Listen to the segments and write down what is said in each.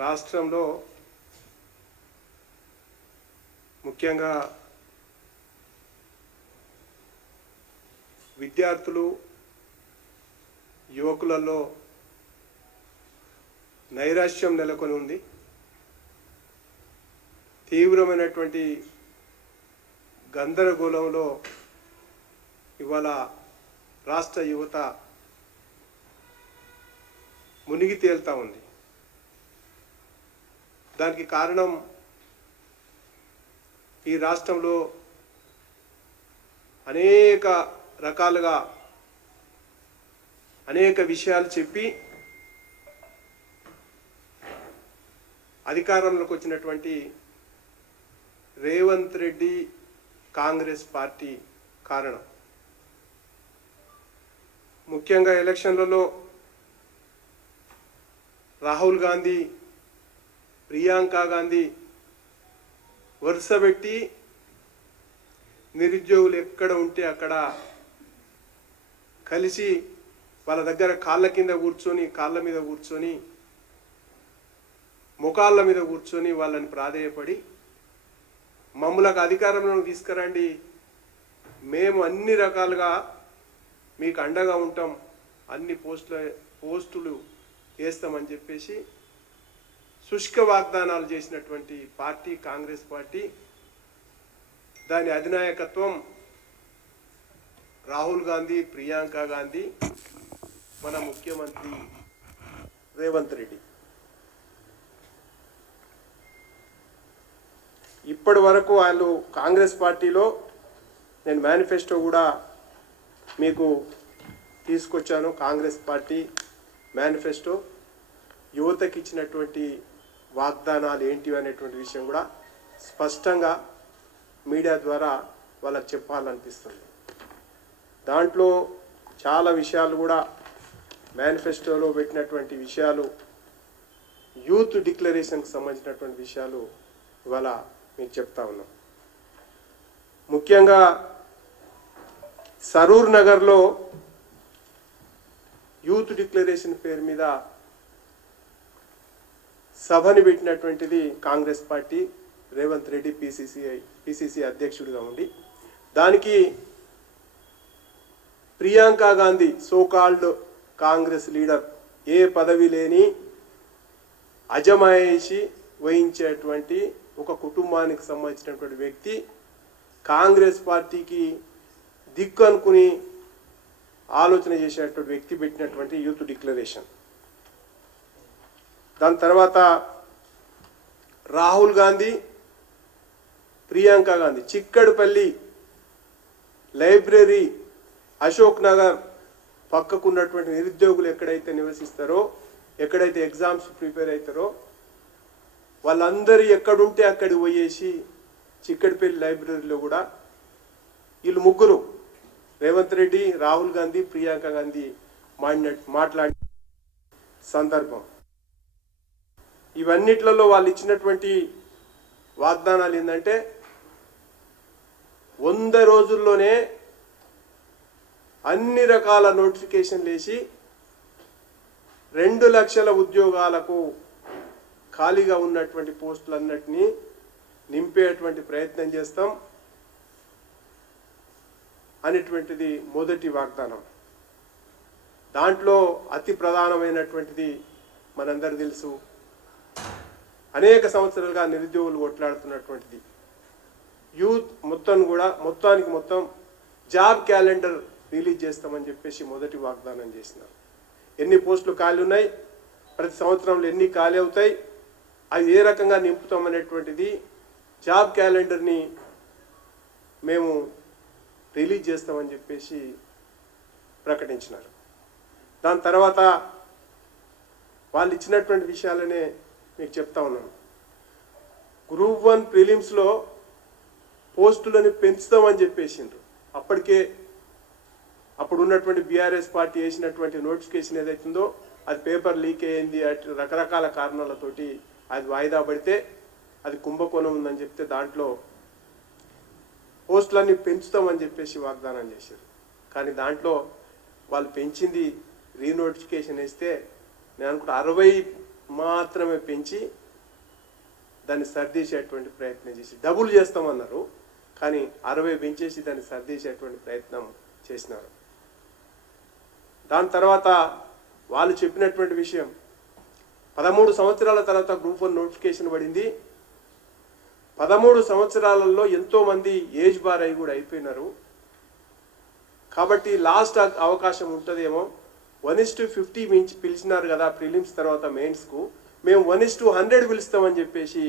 రాష్ట్రంలో ముఖ్యంగా విద్యార్థులు యువకులలో నైరాశ్యం నెలకొని ఉంది. తీవ్రమైనటువంటి గందరగోళంలో ఇవాళ రాష్ట్ర యువత మునిగి తేలుతా ఉంది. దానికి కారణం ఈ రాష్ట్రంలో అనేక రకాలుగా అనేక విషయాలు చెప్పి అధికారంలోకి వచ్చినటువంటి రేవంత్ రెడ్డి కాంగ్రెస్ పార్టీ కారణం. ముఖ్యంగా ఎలక్షన్లలో రాహుల్ గాంధీ, ప్రియాంక గాంధీ వరుసపెట్టి నిరుద్యోగులు ఎక్కడ ఉంటే అక్కడ కలిసి వాళ్ళ దగ్గర కాళ్ళ మీద కూర్చొని ముఖాళ్ళ మీద కూర్చొని వాళ్ళని ప్రాధేయపడి మమ్మల్ని అధికారంలో తీసుకురండి, మేము అన్ని రకాలుగా మీకు అండగా ఉంటాం, అన్ని పోస్టులు వేస్తామని చెప్పేసి శుష్క వాగ్దానాలు చేసినటువంటి పార్టీ కాంగ్రెస్ పార్టీ. దాని అధినాయకత్వం రాహుల్ గాంధీ, ప్రియాంక గాంధీ, మన ముఖ్యమంత్రి రేవంత్ రెడ్డి. ఇప్పటి వరకు వాళ్ళు కాంగ్రెస్ పార్టీలో నేను మేనిఫెస్టో కూడా మీకు తీసుకొచ్చాను. కాంగ్రెస్ పార్టీ మేనిఫెస్టో యువతకి ఇచ్చినటువంటి వాగ్దానాలు ఏంటివి అనేటువంటి విషయం కూడా స్పష్టంగా మీడియా ద్వారా వాళ్ళకి చెప్పాలనిపిస్తుంది. దాంట్లో చాలా విషయాలు కూడా మేనిఫెస్టోలో పెట్టినటువంటి విషయాలు, యూత్ డిక్లరేషన్కి సంబంధించినటువంటి విషయాలు ఇవాళ మీకు చెప్తా ఉన్నాం. ముఖ్యంగా సరూర్ నగర్లో యూత్ డిక్లరేషన్ పేరు మీద సభని పెట్టినటువంటిది కాంగ్రెస్ పార్టీ. రేవంత్ రెడ్డి పిసిసి అధ్యక్షుడిగా ఉండి దానికి ప్రియాంక గాంధీ, సోకాల్డ్ కాంగ్రెస్ లీడర్, ఏ పదవి లేని అజమాయిషి వహించేటువంటి ఒక కుటుంబానికి సంబంధించినటువంటి వ్యక్తి, కాంగ్రెస్ పార్టీకి దిక్కు అనుకుని ఆలోచన చేసేటువంటి వ్యక్తి పెట్టినటువంటి యూత్ డిక్లరేషన్. దాని తర్వాత రాహుల్ గాంధీ, ప్రియాంక గాంధీ చిక్కడపల్లి లైబ్రరీ, అశోక్ నగర్ పక్కకున్నటువంటి నిరుద్యోగులు ఎక్కడైతే నివసిస్తారో, ఎక్కడైతే ఎగ్జామ్స్ ప్రిపేర్ అవుతారో వాళ్ళందరూ ఎక్కడుంటే అక్కడికి పోయేసి చిక్కడపల్లి లైబ్రరీలో కూడా వీళ్ళు ముగ్గురు రేవంత్ రెడ్డి, రాహుల్ గాంధీ, ప్రియాంక గాంధీ మాట్లాడే సందర్భం. ఇవన్నిట్లలో వాళ్ళు ఇచ్చినటువంటి వాగ్దానాలు ఏంటంటే 100 రోజుల్లోనే అన్ని రకాల నోటిఫికేషన్లు వేసి 2 లక్షల ఉద్యోగాలకు ఖాళీగా ఉన్నటువంటి పోస్టులన్నిటినీ నింపేటువంటి ప్రయత్నం చేస్తాం అనేటువంటిది మొదటి వాగ్దానం. దాంట్లో అతి ప్రధానమైనటువంటిది మనందరూ తెలుసు, అనేక సంవత్సరాలుగా నిరుద్యోగులు కొట్లాడుతున్నటువంటిది యూత్ మొత్తం జాబ్ క్యాలెండర్ రిలీజ్ చేస్తామని చెప్పేసి మొదటి వాగ్దానం చేసినారు. ఎన్ని పోస్టులు ఖాళీ ఉన్నాయి, ప్రతి సంవత్సరంలో ఎన్ని ఖాళీ అవుతాయి, అవి ఏ రకంగా నింపుతామనేటువంటిది జాబ్ క్యాలెండర్ని మేము రిలీజ్ చేస్తామని చెప్పేసి ప్రకటించినారు. దాని తర్వాత వాళ్ళు ఇచ్చినటువంటి విషయాలనే మీకు చెప్తా ఉన్నాను. గ్రూప్ 1 ప్రిలిమ్స్లో పోస్టులను పెంచుతామని చెప్పేసిండ్రు. అప్పుడు ఉన్నటువంటి బీఆర్ఎస్ పార్టీ వేసినటువంటి నోటిఫికేషన్ ఏదైతుందో అది పేపర్ లీక్ అయ్యింది, రకరకాల కారణాలతోటి అది వాయిదా పడితే అది కుంభకోణం ఉందని చెప్తే దాంట్లో పోస్టులన్నీ పెంచుతామని చెప్పేసి వాగ్దానం చేశారు. కానీ దాంట్లో వాళ్ళు పెంచింది రీనోటిఫికేషన్ వేస్తే నేను అనుకుంటా 60 మాత్రమే పెంచి దాన్ని సర్దేసేటువంటి ప్రయత్నం చేసి డబుల్ చేస్తామన్నారు, కానీ 60 పెంచేసి దాన్ని సర్దేసేటువంటి ప్రయత్నం చేసినారు. దాని తర్వాత వాళ్ళు చెప్పినటువంటి విషయం 13 సంవత్సరాల తర్వాత గ్రూప్ 1 నోటిఫికేషన్ పడింది. 13 సంవత్సరాలలో ఎంతోమంది ఏజ్ బార్ అయి కూడా అయిపోయినారు. కాబట్టి లాస్ట్ అవకాశం ఉంటుందేమో 1:50 మించి పిలిచినారు కదా ప్రిలిమ్స్ తర్వాత మెయిన్స్కు, మేము 1:100 పిలుస్తామని చెప్పేసి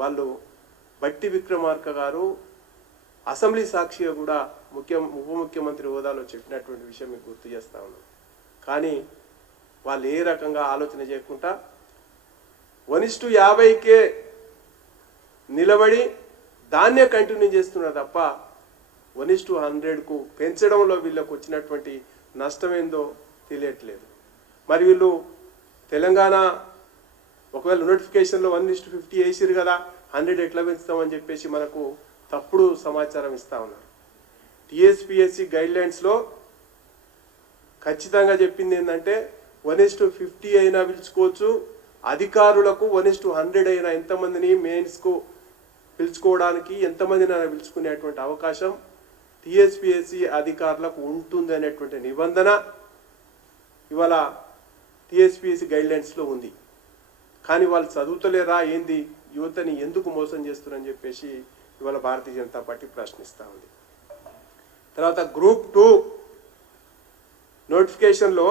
వాళ్ళు బట్టి విక్రమార్క గారు అసెంబ్లీ సాక్షిగా కూడా ఉప ముఖ్యమంత్రి హోదాలో చెప్పినటువంటి విషయం మీకు గుర్తు చేస్తా ఉన్నాం. కానీ వాళ్ళు ఏ రకంగా ఆలోచన చేయకుండా 1:50కే నిలబడి దాన్నే కంటిన్యూ చేస్తున్నారు తప్ప 1:100కు పెంచడంలో వీళ్ళకు వచ్చినటువంటి నష్టమేందో తెలియట్లేదు. మరి వీళ్ళు తెలంగాణ ఒకవేళ నోటిఫికేషన్లో 1:50 వేసిరు కదా, 100 ఎట్లా పెంచుతామని చెప్పేసి మనకు తప్పుడు సమాచారం ఇస్తా ఉన్నారు. టీఎస్పీఎస్సీ గైడ్లైన్స్లో ఖచ్చితంగా చెప్పింది ఏంటంటే 1:50 అయినా పిలుచుకోవచ్చు, అధికారులకు 1:100 అయినా ఎంతమందిని మెయిన్స్కు పిలుచుకోవడానికి ఎంతమందిని పిలుచుకునేటువంటి అవకాశం టీఎస్పీఎస్సీ అధికారులకు ఉంటుంది అనేటువంటి నిబంధన ఇవాళ టీఎస్పీఎస్సీ గైడ్లైన్స్లో ఉంది. కానీ వాళ్ళు చదువుతలేరా ఏంది, యువతని ఎందుకు మోసం చేస్తున్నారని చెప్పేసి ఇవాళ భారతీయ జనతా పార్టీ ప్రశ్నిస్తూ ఉంది. తర్వాత గ్రూప్ 2 నోటిఫికేషన్లో